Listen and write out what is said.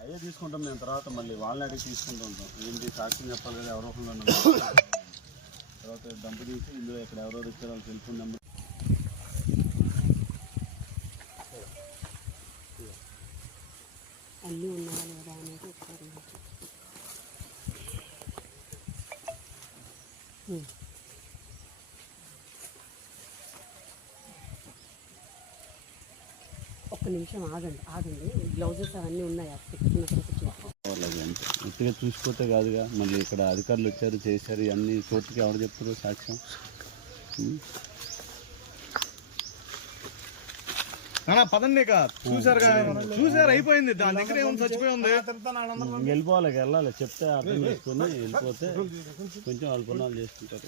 అయ్యే తీసుకుంటాం మేము తర్వాత మళ్ళీ వాళ్ళని అడిగి తీసుకుంటూ. ఉంటాం ఏంటి సాక్ష్యం చెప్పాలి కదా ఎవరో ఒకళ్ళు తర్వాత డంపు తీసి ఇందులో ఎక్కడ ఎవరో తెచ్చారో తెలుపు నెంబర్ అన్నీ ఉన్నాయా లేదా అనేది ఒకసారి. ఒక్క నిమిషం ఆగండి ఆగండి. గ్లౌజెస్ అవన్నీ ఉన్నాయా ఉట్టిగా చూసిపోతే కాదుగా మళ్ళీ ఇక్కడ అధికారులు వచ్చారు చేశారు ఇవన్నీ కోర్టుకి ఎవరు చెప్తారు సాక్ష్యం? ఉం? పదండి ఇక. చూసారు చూసారు అయిపోయింది. దాని దగ్గర ఏముంది చచ్చిపోయింది. వెళ్ళిపోవాలి వెళ్ళాలి. చెప్తే అర్థం చేసుకొని వెళ్ళిపోతే కొంచెం వాళ్ళ పనులు చేసుకుంటారు.